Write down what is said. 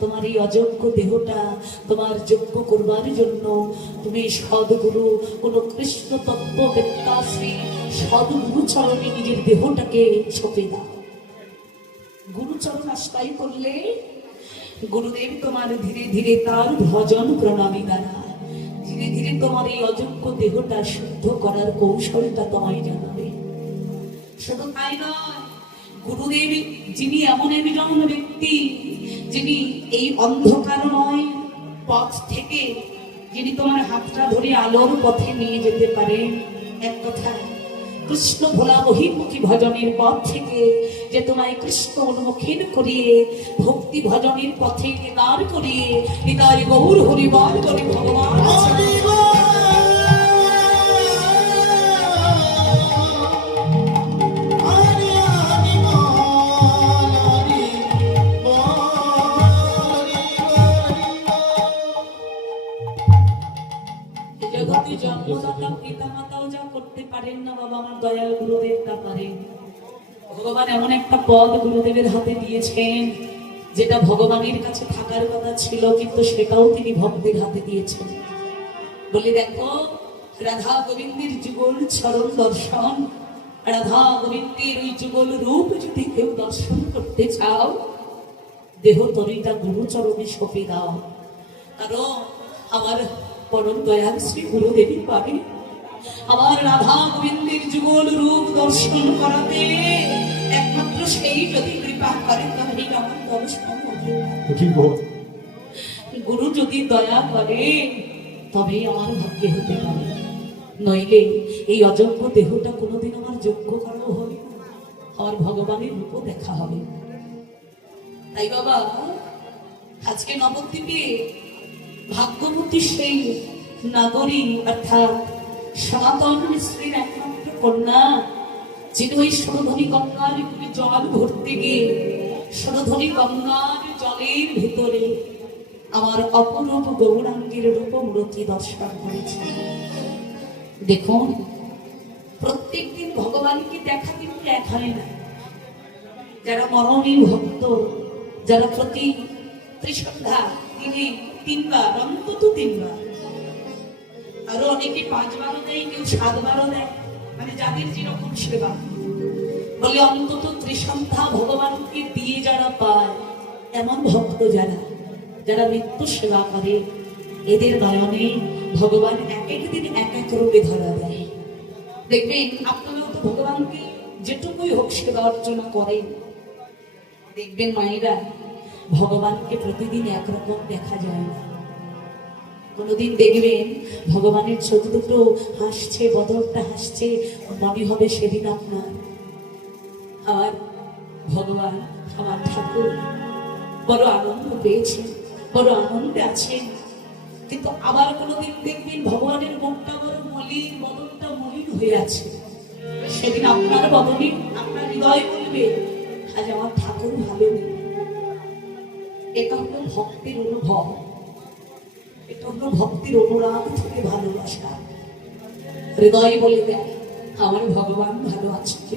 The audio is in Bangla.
তোমার এই অযোগ্য দেহটা তোমার যোগ্য করবার জন্য তুমি সদ্গুরু কোন কৃষ্ণ তত্ত্ব বিদ্যাশ্রী সদ্গুরু চরণে নিজের দেহটাকে সঁপে দাও। গুরুচরণ আশ্রয় করলে গুরুদেব তোমার ধীরে ধীরে তার ভজন প্রণামী দ্বারা ধীরে ধীরে তোমার এই অযোগ্য দেহটা শুদ্ধ করার কৌশলটা তোমায় জানাবে। শুধু তাই নয়, গুরুদেব যিনি এমন একজন ব্যক্তি যিনি এই অন্ধকারময় পথ থেকে যিনি তোমার হাতটা ধরে আলোর পথে নিয়ে যেতে পারেন। এক কথা, কৃষ্ণ ভোলা বহির্মুখী ভজনের পথ থেকে যে তোমায় কৃষ্ণ উন্মুখীন করিয়ে ভক্তি ভজনের পথে দাঁড় করিয়ে হৃদয় গৌর হরিবল করে ভগবান জগতে জন্মদাতা পিতামাতাও যা করতে পারেন না, বাবা আমার দয়াল গুরুদেব তা পারেন। ভগবান এমন একটা পদ গুরুদেবের হাতে দিয়েছেন যেটা ভগবানের কাছে থাকার কথা ছিল, কিন্তু সেটাও তিনি ভক্তের হাতে দিয়েছেন। বলে দেখো, রাধা গোবিন্দের যুগল চরণ দর্শন, রাধা গোবিন্দের ওই যুগল রূপ যদি কেউ দর্শন করতে চাও, দেহ তরিটা গুরুচরণে সঁপে দাও। কারণ আমার পরম দয়াল শ্রী গুরুদেবী পাবে আমার রাধা গোবিন্দের যুগল রূপ দর্শন করাতে। একমাত্র সেই যদি কৃপা করে তাহলে আমার দর্শন হবে। গুরু যদি দয়া করে তবেই আমার ভাগ্যে হতে পারে, নইলে এই অযোগ্য দেহটা কোনোদিন আমার যোগ্য করা হবে না, আর ভগবানের রূপও দেখা হবে। তাই বাবা, আজকে নবদ্বীপে ভাগ্যবতী সেই নাগরী অর্থাৎ সনাতন মিশ্রের একমাত্র কন্যা, যিনি ওই সুরধনী গঙ্গার জল ভরতে গিয়ে সুরধনী গঙ্গার জলের ভিতরে আমার অপরূপ গৌরাঙ্গের রূপমূর্তি দর্শন করেছে। দেখুন, প্রত্যেকদিন ভগবানকে দেখা কিন্তু এক হয় না। যারা মরণীর ভক্ত, যারা প্রতি ত্রিসন্ধ্যা দিনে 3 বার, অন্তত 3 বার, আরো অনেকে 5 বারও দেয়, কেউ 7 বারও দেয়, মানে যাদের যেরকম সেবা, বলে অন্তত ত্রিসন্ধ্যা ভগবানকে দিয়ে যারা পায়, এমন ভক্ত যারা যারা নিত্য সেবা করে, এদের নয়নে ভগবান এক এক দিন এক এক রূপে ধরা দেয়। দেখবেন আপনারাও তো ভগবানকে যেটুকুই হোক সেবা অর্চনা করেন, দেখবেন মায়েরা ভগবানকে প্রতিদিন একরকম দেখা যায় না। কোনোদিন দেখবেন ভগবানের চোখ দুটো হাসছে, বদনটা হাসছে, মনে হবে সেদিন আপনার আমার ভগবান, আমার ঠাকুর বড় আনন্দ পেয়েছেন, বড় আনন্দে আছেন। কিন্তু আবার কোনোদিন দেখবেন ভগবানের মুখটা বড় মলিন, বদনটা মলিন হয়ে আছে, সেদিন আপনার বদনে আপনার হৃদয় বলবে আজ আমার ঠাকুর ভালো নেই। এটা হলো ভক্তির অনুভব, এটা হলো ভক্তির অনুরাগ থেকে ভালোবাসা। হৃদয় বলে দেয় আমার ভগবান ভালো আছে।